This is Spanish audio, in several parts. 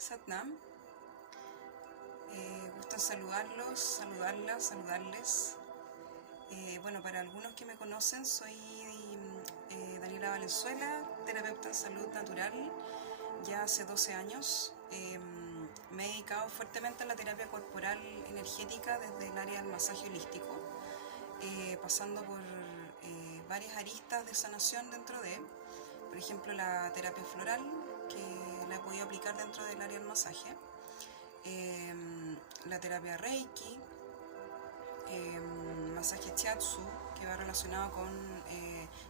Satnam. Gusto en saludarles. Bueno, para algunos que me conocen, soy Daniela Valenzuela, terapeuta en salud natural, ya hace 12 años. Me he dedicado fuertemente a la terapia corporal energética desde el área del masaje holístico, pasando por varias aristas de sanación dentro de, por ejemplo, la terapia floral, que la he podido aplicar dentro del área del masaje, la terapia Reiki, masaje Shiatsu, que va relacionado con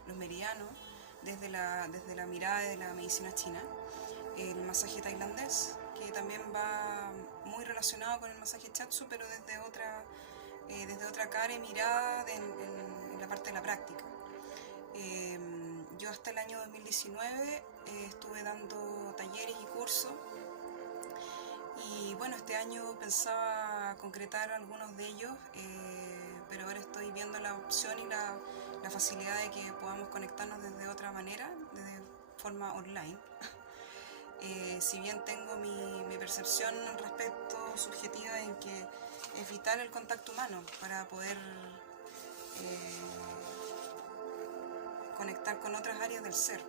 los meridianos desde la mirada de la medicina china, el masaje tailandés, que también va muy relacionado con el masaje Shiatsu, pero desde otra cara y mirada en la parte de la práctica. Yo hasta el año 2019 estuve dando talleres y cursos, y bueno, este año pensaba concretar algunos de ellos, pero ahora estoy viendo la opción y la facilidad de que podamos conectarnos desde otra manera, de forma online. Si bien tengo mi percepción al respecto subjetiva en que es vital el contacto humano para poder conectar con otras áreas del ser.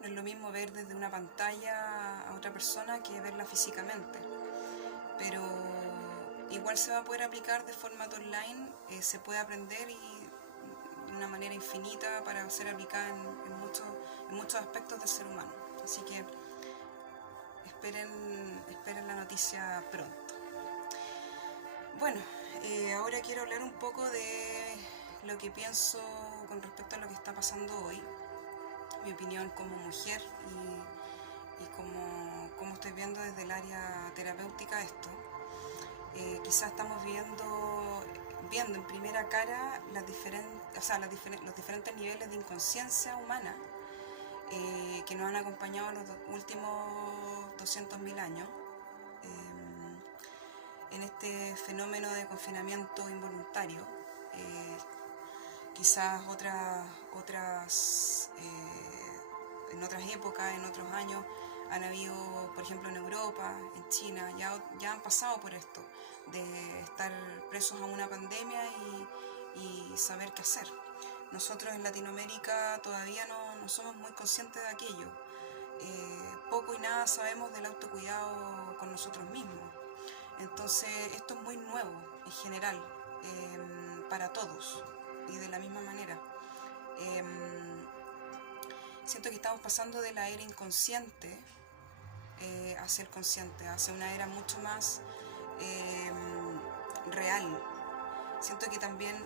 No es lo mismo ver desde una pantalla a otra persona que verla físicamente, pero igual se va a poder aplicar de formato online, se puede aprender y de una manera infinita para ser aplicada en muchos aspectos del ser humano. Así que esperen la noticia pronto. Bueno, ahora quiero hablar un poco de lo que pienso con respecto a lo que está pasando hoy, mi opinión como mujer y cómo estoy viendo desde el área terapéutica esto. Quizás estamos viendo en primera cara los diferentes niveles de inconsciencia humana que nos han acompañado los últimos 200.000 años en este fenómeno de confinamiento involuntario. Quizás en otras épocas, en otros años, han habido, por ejemplo, en Europa, en China, ya han pasado por esto, de estar presos a una pandemia y saber qué hacer. Nosotros en Latinoamérica todavía no somos muy conscientes de aquello. Poco y nada sabemos del autocuidado con nosotros mismos. Entonces, esto es muy nuevo en general, para todos y de la misma manera. Siento que estamos pasando de la era inconsciente hacia el consciente, hacia una era mucho más real. Siento que también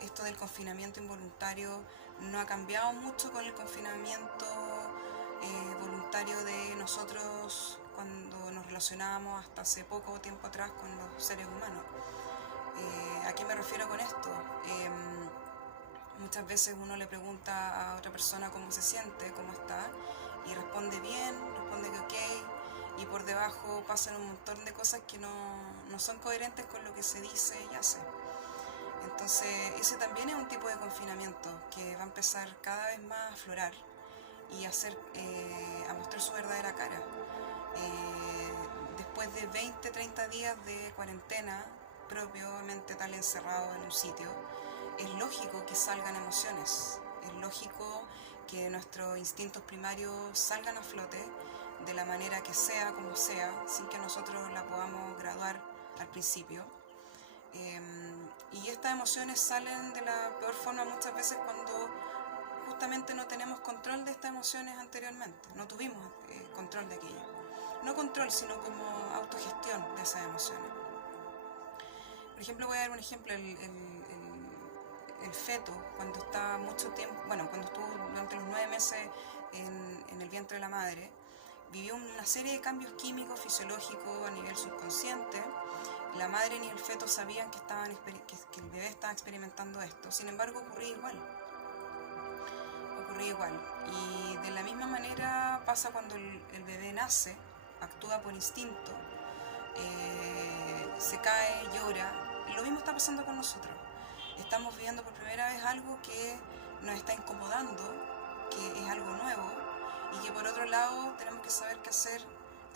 esto del confinamiento involuntario no ha cambiado mucho con el confinamiento voluntario de nosotros cuando nos relacionábamos hasta hace poco tiempo atrás con los seres humanos. ¿A qué me refiero con esto? Muchas veces uno le pregunta a otra persona cómo se siente, cómo está, y responde bien, responde que ok, y por debajo pasan un montón de cosas que no son coherentes con lo que se dice y hace. Entonces ese también es un tipo de confinamiento que va a empezar cada vez más a aflorar y a mostrar su verdadera cara. Después de 20-30 días de cuarentena, propiamente tal encerrado en un sitio, es lógico que salgan emociones, es lógico que nuestros instintos primarios salgan a flote de la manera que sea, como sea, sin que nosotros la podamos graduar al principio. Y estas emociones salen de la peor forma muchas veces cuando justamente no tenemos control de estas emociones anteriormente, no tuvimos control de aquello. No control, sino como autogestión de esas emociones. Por ejemplo, voy a dar un ejemplo, el feto, cuando está mucho tiempo, cuando estuvo durante los 9 meses en el vientre de la madre, vivió una serie de cambios químicos, fisiológicos a nivel subconsciente. La madre ni el feto sabían que el bebé estaba experimentando esto, sin embargo ocurría igual. Y de la misma manera pasa cuando el bebé nace, actúa por instinto, se cae, llora. Lo mismo está pasando con nosotros. Estamos viviendo por primera vez algo que nos está incomodando, que es algo nuevo, y que por otro lado tenemos que saber qué hacer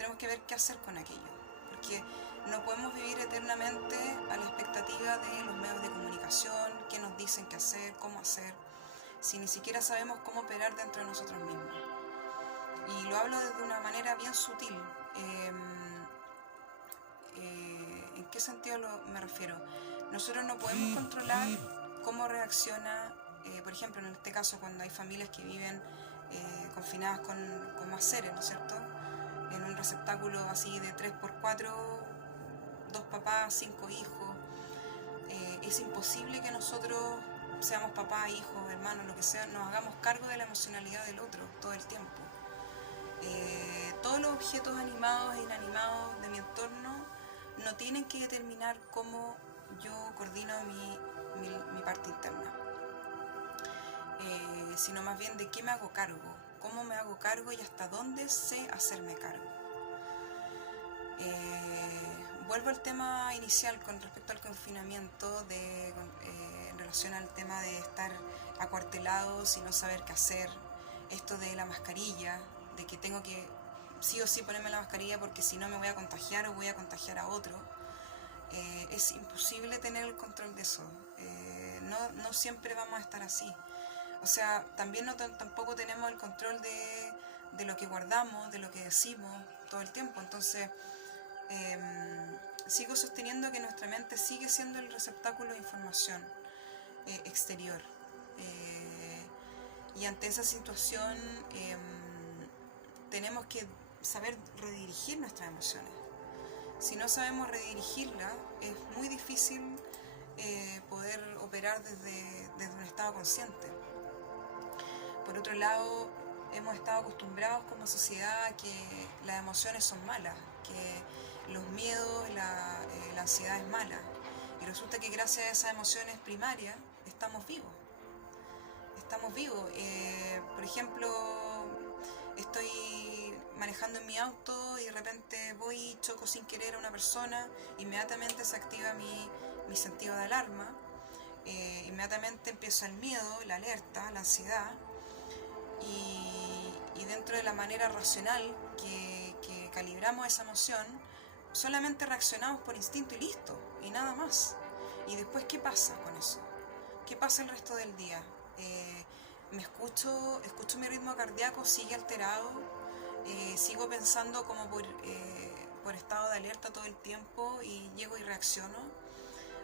tenemos que ver qué hacer con aquello, porque no podemos vivir eternamente a la expectativa de los medios de comunicación, qué nos dicen qué hacer, cómo hacer, si ni siquiera sabemos cómo operar dentro de nosotros mismos. Y lo hablo desde una manera bien sutil. ¿En qué sentido me refiero? Nosotros no podemos controlar cómo reacciona, por ejemplo, en este caso, cuando hay familias que viven confinadas con más seres, ¿no es cierto? En un receptáculo así de 3x4, 2 papás, 5 hijos. Es imposible que nosotros seamos papás, hijos, hermanos, lo que sea, nos hagamos cargo de la emocionalidad del otro todo el tiempo. Todos los objetos animados e inanimados de mi entorno no tienen que determinar cómo yo coordino mi parte interna, sino más bien de qué me hago cargo, cómo me hago cargo y hasta dónde sé hacerme cargo. Vuelvo al tema inicial con respecto al confinamiento, en relación al tema de estar acuartelados y no saber qué hacer, esto de la mascarilla, de que tengo que sí o sí ponerme la mascarilla porque si no me voy a contagiar o voy a contagiar a otro. Es imposible tener el control de eso. No siempre vamos a estar así. O sea, también tampoco tenemos el control de lo que guardamos, de lo que decimos todo el tiempo. Entonces, sigo sosteniendo que nuestra mente sigue siendo el receptáculo de información exterior. Y ante esa situación tenemos que saber redirigir nuestras emociones. Si no sabemos redirigirla, es muy difícil poder operar desde un estado consciente. Por otro lado, hemos estado acostumbrados como sociedad a que las emociones son malas, que los miedos, la ansiedad es mala. Y resulta que gracias a esas emociones primarias estamos vivos. Por ejemplo, estoy manejando en mi auto y de repente voy y choco sin querer a una persona, inmediatamente se activa mi sentido de alarma, inmediatamente empieza el miedo, la alerta, la ansiedad, y dentro de la manera racional que calibramos esa emoción, solamente reaccionamos por instinto y listo, y nada más. ¿Y después qué pasa con eso? ¿Qué pasa el resto del día? Me escucho mi ritmo cardíaco, sigue alterado, sigo pensando como por estado de alerta todo el tiempo y llego y reacciono.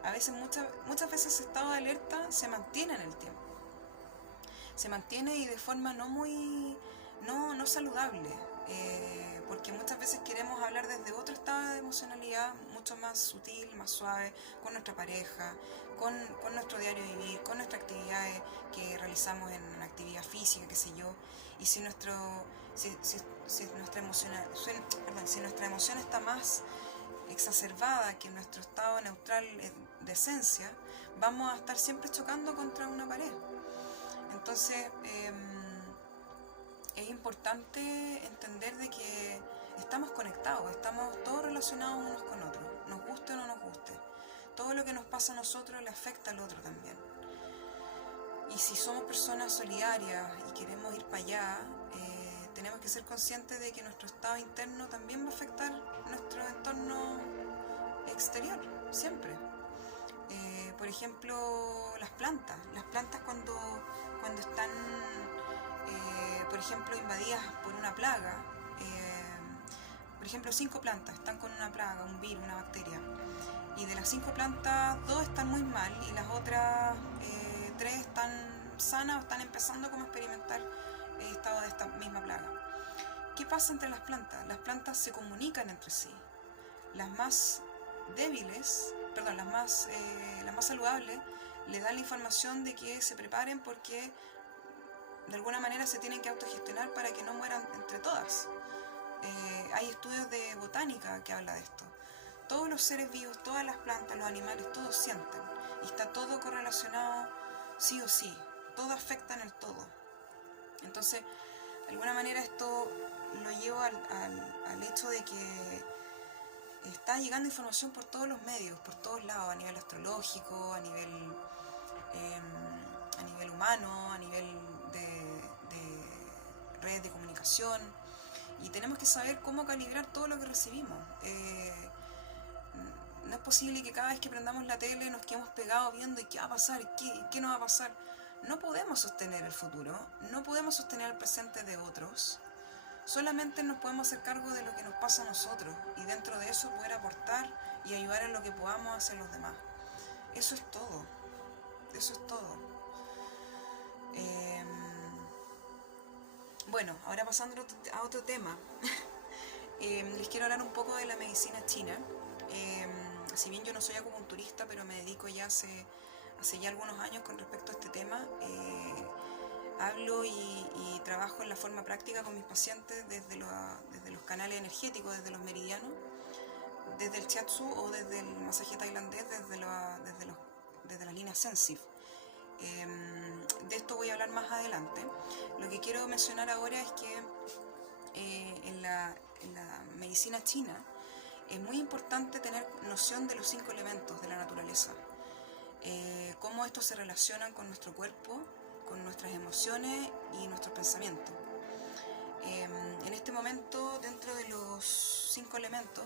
A veces, muchas veces ese estado de alerta se mantiene en el tiempo. Se mantiene y de forma no saludable, porque muchas veces queremos hablar desde otro estado de emocionalidad mucho más sutil, más suave, con nuestra pareja, con nuestro diario vivir, con nuestras actividades que realizamos en una actividad física, qué sé yo, y si nuestra emoción está más exacerbada que nuestro estado neutral de esencia, vamos a estar siempre chocando contra una pared. Entonces, es importante entender de que estamos conectados, estamos todos relacionados unos con otros, nos guste o no nos guste. Todo lo que nos pasa a nosotros le afecta al otro también. Y si somos personas solidarias y queremos ir para allá, tenemos que ser conscientes de que nuestro estado interno también va a afectar nuestro entorno exterior, siempre. Por ejemplo, las plantas cuando están, por ejemplo, invadidas por una plaga, por ejemplo, 5 plantas están con una plaga, un virus, una bacteria, y de las 5 plantas, 2 están muy mal y las otras 3 están sanas o están empezando como a experimentar el estado de esta misma plaga. ¿Qué pasa entre las plantas? Las plantas se comunican entre sí. Las más débiles, las más saludables, le dan la información de que se preparen porque de alguna manera se tienen que autogestionar para que no mueran entre todas. Hay estudios de botánica que hablan de esto. Todos los seres vivos, todas las plantas, los animales, todos sienten. Y está todo correlacionado sí o sí. Todo afecta en el todo. Entonces, de alguna manera esto lo llevo al hecho de que está llegando información por todos los medios, por todos lados, a nivel astrológico, a nivel humano, a nivel de redes de comunicación, y tenemos que saber cómo calibrar todo lo que recibimos. No es posible que cada vez que prendamos la tele nos quedemos pegados viendo ¿y qué va a pasar? ¿Qué no va a pasar? No podemos sostener el futuro, no podemos sostener el presente de otros. Solamente nos podemos hacer cargo de lo que nos pasa a nosotros y dentro de eso poder aportar y ayudar en lo que podamos hacer los demás. Eso es todo. Eso es todo. Bueno, ahora pasando a otro tema. Les quiero hablar un poco de la medicina china. Si bien yo no soy acupunturista, pero me dedico ya hace ya algunos años con respecto a este tema, hablo y trabajo en la forma práctica con mis pacientes desde los canales energéticos, desde los meridianos, desde el shiatsu o desde el masaje tailandés, desde las líneas Sensitive. De esto voy a hablar más adelante. Lo que quiero mencionar ahora es que en la medicina china es muy importante tener noción de los 5 elementos de la naturaleza, cómo estos se relacionan con nuestro cuerpo, con nuestras emociones y nuestros pensamientos. En este momento, dentro de los 5 elementos,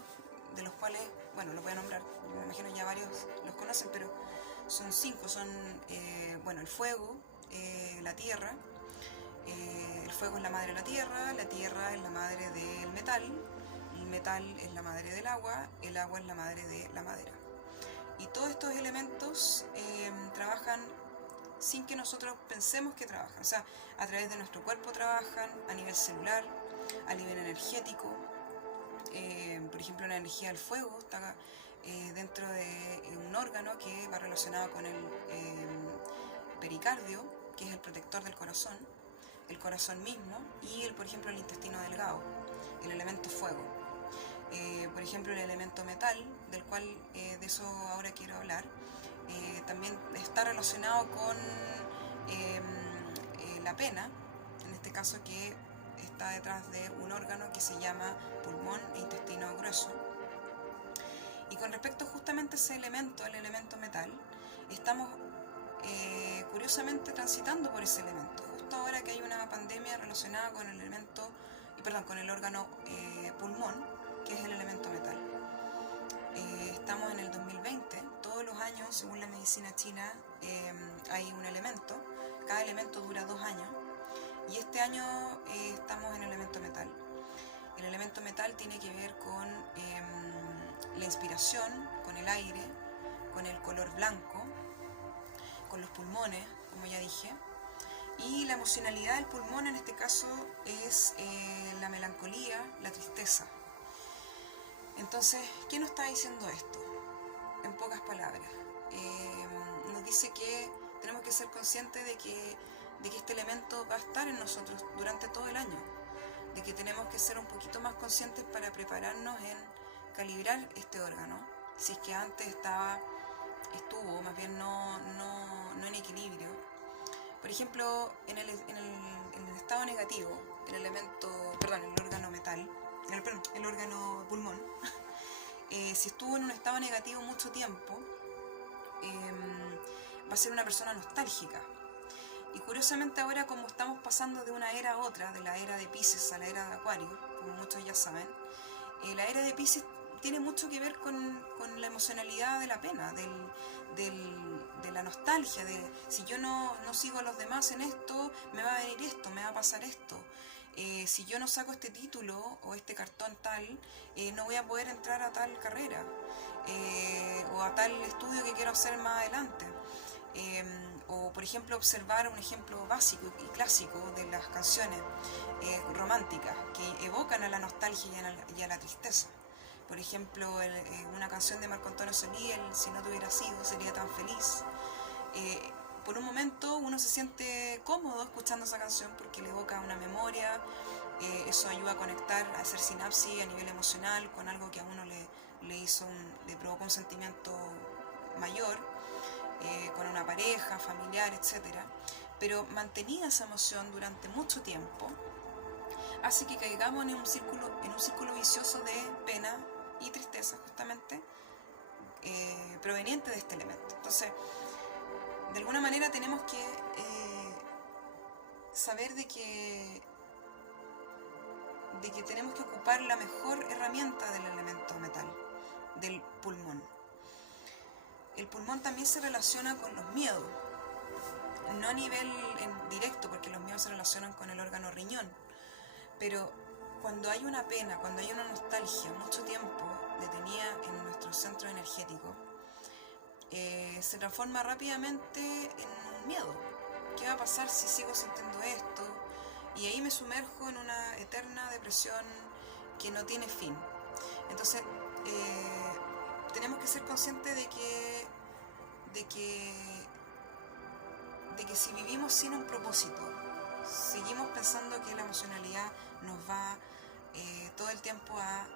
de los cuales, bueno, los voy a nombrar, me imagino ya varios los conocen, pero son 5, son, el fuego, la tierra, el fuego es la madre de la tierra es la madre del metal, el metal es la madre del agua, el agua es la madre de la madera. Y todos estos elementos trabajan sin que nosotros pensemos que trabajan, o sea, a través de nuestro cuerpo trabajan, a nivel celular, a nivel energético. Por ejemplo, la energía del fuego está dentro de un órgano que va relacionado con el pericardio, que es el protector del corazón, el corazón mismo, y por ejemplo el intestino delgado, el elemento fuego. Por ejemplo, el elemento metal, del cual de eso ahora quiero hablar, también está relacionado con la pena, en este caso que está detrás de un órgano que se llama pulmón e intestino grueso. Y con respecto justamente a ese elemento, el elemento metal, estamos curiosamente transitando por ese elemento. Justo ahora que hay una pandemia relacionada con con el órgano pulmón, que es el elemento metal. Estamos en el 2020, todos los años, según la medicina china, hay un elemento, cada elemento dura 2 años, y este año estamos en el elemento metal. El elemento metal tiene que ver con la inspiración, con el aire, con el color blanco, con los pulmones, como ya dije, y la emocionalidad del pulmón en este caso es la melancolía, la tristeza. Entonces, ¿qué nos está diciendo esto? En pocas palabras, nos dice que tenemos que ser conscientes de que este elemento va a estar en nosotros durante todo el año, de que tenemos que ser un poquito más conscientes para prepararnos en calibrar este órgano, si es que antes estuvo más bien no en equilibrio. Por ejemplo, en el estado negativo, el órgano metal, el órgano pulmón, si estuvo en un estado negativo mucho tiempo, va a ser una persona nostálgica. Y curiosamente ahora, como estamos pasando de una era a otra, de la era de Piscis a la era de Acuario, como muchos ya saben, la era de Piscis tiene mucho que ver con la emocionalidad de la pena, de la nostalgia, de si yo no sigo a los demás en esto, me va a venir esto, me va a pasar esto. Si yo no saco este título o este cartón tal, no voy a poder entrar a tal carrera o a tal estudio que quiero hacer más adelante. O por ejemplo observar un ejemplo básico y clásico de las canciones románticas que evocan a la nostalgia y a la tristeza. Por ejemplo, una canción de Marco Antonio Solí, el Si no te hubiera sido, sería tan feliz. Por un momento uno se siente cómodo escuchando esa canción porque le evoca una memoria, eso ayuda a conectar, a hacer sinapsis a nivel emocional con algo que a uno le provocó un sentimiento mayor, con una pareja, familiar, etc. Pero mantenida esa emoción durante mucho tiempo hace que caigamos en un círculo vicioso de pena y tristeza, justamente proveniente de este elemento. Entonces, de alguna manera tenemos que saber de que de que tenemos que ocupar la mejor herramienta del elemento metal, del pulmón. El pulmón también se relaciona con los miedos, no a nivel directo, porque los miedos se relacionan con el órgano riñón, pero cuando hay una pena, cuando hay una nostalgia, mucho tiempo detenida en nuestro centro energético, se transforma rápidamente en un miedo. ¿Qué va a pasar si sigo sintiendo esto? Y ahí me sumerjo en una eterna depresión que no tiene fin. Entonces, tenemos que ser conscientes de que si vivimos sin un propósito, seguimos pensando que la emocionalidad nos va todo el tiempo a